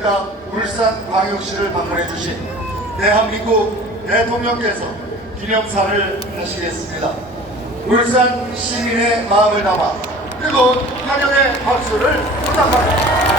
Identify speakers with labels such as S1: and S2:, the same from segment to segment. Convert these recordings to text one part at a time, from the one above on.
S1: 대표가 울산광역시를 방문해 주신 대한민국 대통령께서 기념사를 하시겠습니다. 울산 시민의 마음을 담아 뜨거운 환영의 박수를 부탁합니다.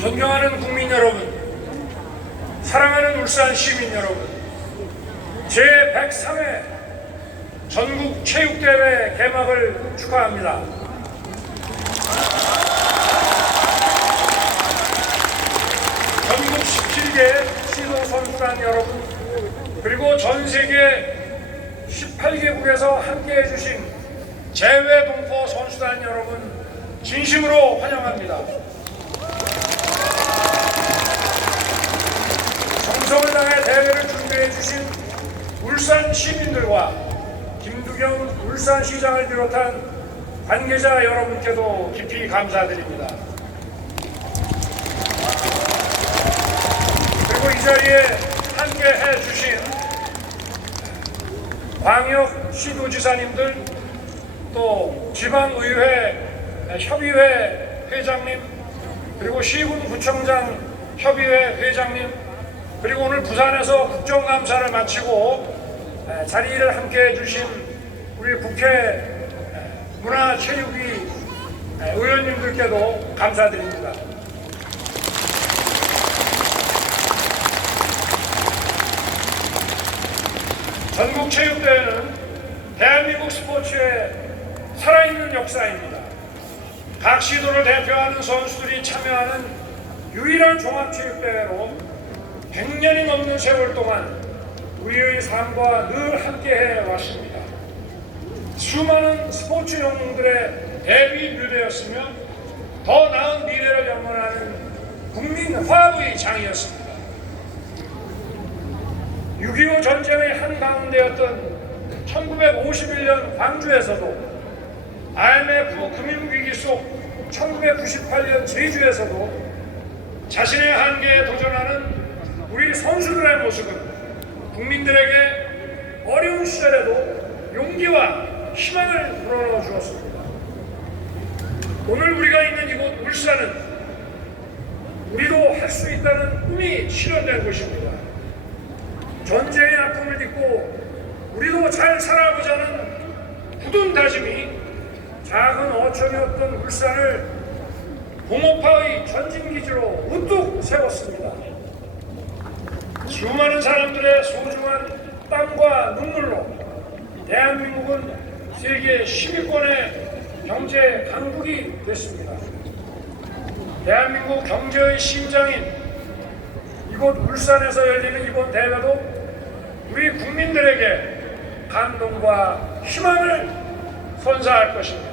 S2: 존경하는 국민 여러분, 사랑하는 울산 시민 여러분, 제103회 전국 체육대회 개막을 축하합니다. 전국 17개 시도 선수단 여러분, 그리고 전 세계 18개국에서 함께 해 주신 재외 동포 선수단 여러분, 진심으로 환영합니다. 정성을 다해 대회를 준비해 주신 울산 시민들과 김두경 울산시장을 비롯한 관계자 여러분께도 깊이 감사드립니다. 그리고 이 자리에 함께 해 주신 광역 시도지사님들 또 지방의회 협의회 회장님 그리고 시군구청장 협의회 회장님 그리고 오늘 부산에서 국정감사를 마치고 에, 자리를 함께 해주신 우리 국회 에, 문화체육위 에, 의원님들께도 감사드립니다. 전국체육대회는 대한민국 스포츠의 살아있는 역사입니다. 각 시도를 대표하는 선수들이 참여하는 유일한 종합체육대회로 100년이 넘는 세월 동안 우리의 삶과 늘 함께해 왔습니다. 수많은 스포츠 영웅들의 데뷔 뮤대였으며 더 나은 미래를 영원하는 국민 화합의 장이었습니다. 6.25 전쟁의 한가운데였던 1951년 광주에서도 IMF 금융위기 속 1998년 제주에서도 자신의 한계에 도전하는 우리 선수들의 모습은 국민들에게 어려운 시절에도 용기와 희망을 불어넣어 주었습니다. 오늘 우리가 있는 이곳 울산은 우리도 할 수 있다는 꿈이 실현된 곳입니다. 전쟁의 아픔을 딛고 우리도 잘 살아보자는 굳은 다짐이 작은 어촌이었던 울산을 공업화의 전진기지로 우뚝 세웠습니다. 수많은 사람들의 소중한 땀과 눈물로 대한민국은 세계 10위권의 경제 강국이 됐습니다. 대한민국 경제의 심장인 이곳 울산에서 열리는 이번 대회도 우리 국민들에게 감동과 희망을 선사할 것입니다.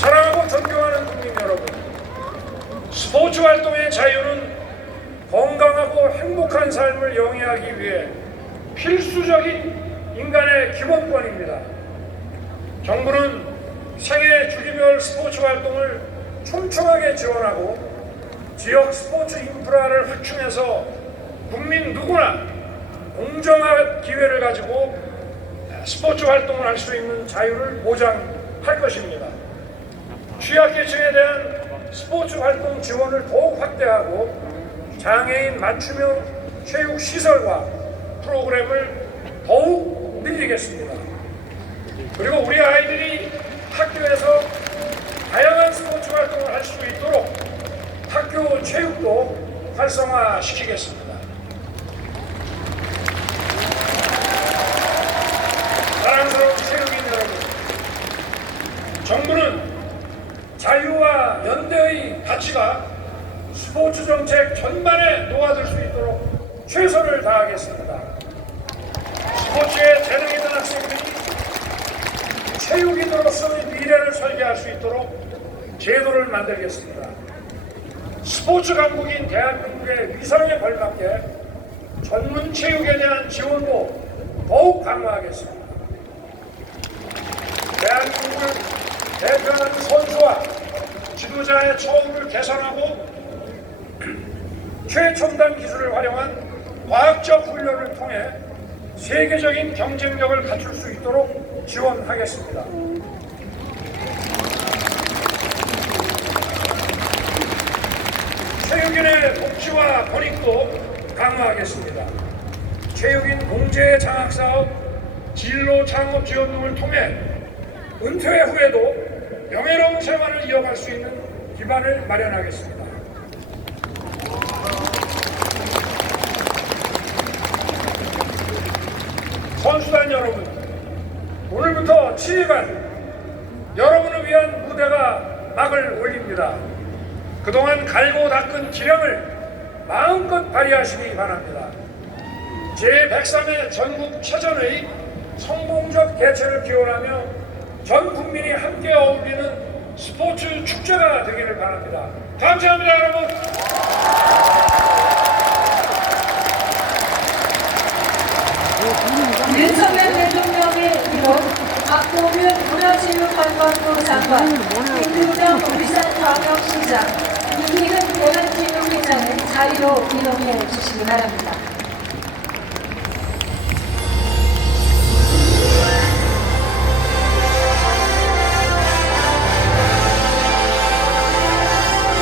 S2: 사랑하고 존경하는 국민 여러분, 스포츠 활동의 자유는 건강하고 행복한 삶을 영위하기 위해 필수적인 인간의 기본권입니다. 정부는 생애 주기별 스포츠 활동을 촘촘하게 지원하고 지역 스포츠 인프라를 확충해서 국민 누구나 공정한 기회를 가지고 스포츠 활동을 할 수 있는 자유를 보장할 것입니다. 취약계층에 대한 스포츠 활동 지원을 더욱 확대하고 장애인 맞춤형 체육 시설과 프로그램을 더욱 늘리겠습니다. 그리고 우리 아이들이 학교에서 다양한 스포츠 활동을 할 수 있도록 학교 체육도 활성화시키겠습니다. 사랑스러운 체육인 여러분, 정부는 자유와 연대의 가치가 스포츠 정책 전반에 녹아들 수 있도록 최선을 다하겠습니다. 스포츠에 재능이 있는 학생들이 체육인으로서의 미래를 설계할 수 있도록 제도를 만들겠습니다. 스포츠 강국인 대한민국의 위상에 걸맞게 전문 체육에 대한 지원도 더욱 강화하겠습니다. 대한민국을 대표하는 선수와 지도자의 처우를 개선하고 최첨단 기술을 활용한 과학적 훈련을 통해 세계적인 경쟁력을 갖출 수 있도록 지원하겠습니다. 체육인의 복지와 권익도 강화하겠습니다. 체육인 공제 장학 사업, 진로 창업 지원 등을 통해 은퇴 후에도 명예로운 생활을 이어갈 수 있는 기반을 마련하겠습니다. 선수단 여러분, 오늘부터 7일간 여러분을 위한 무대가 막을 올립니다. 그동안 갈고 닦은 기량을 마음껏 발휘하시기 바랍니다. 제103회 전국체전의 성공적 개최를 기원하며 전 국민이 함께 어울리는 스포츠 축제가 되기를 바랍니다. 감사합니다, 여러분.
S3: 윤석열 대통령의 이름 박동윤 문화체육관광부 장관, 김두정 울산광역시장, 이기근 대한체육회장은 자리로 이동해 주시기 바랍니다.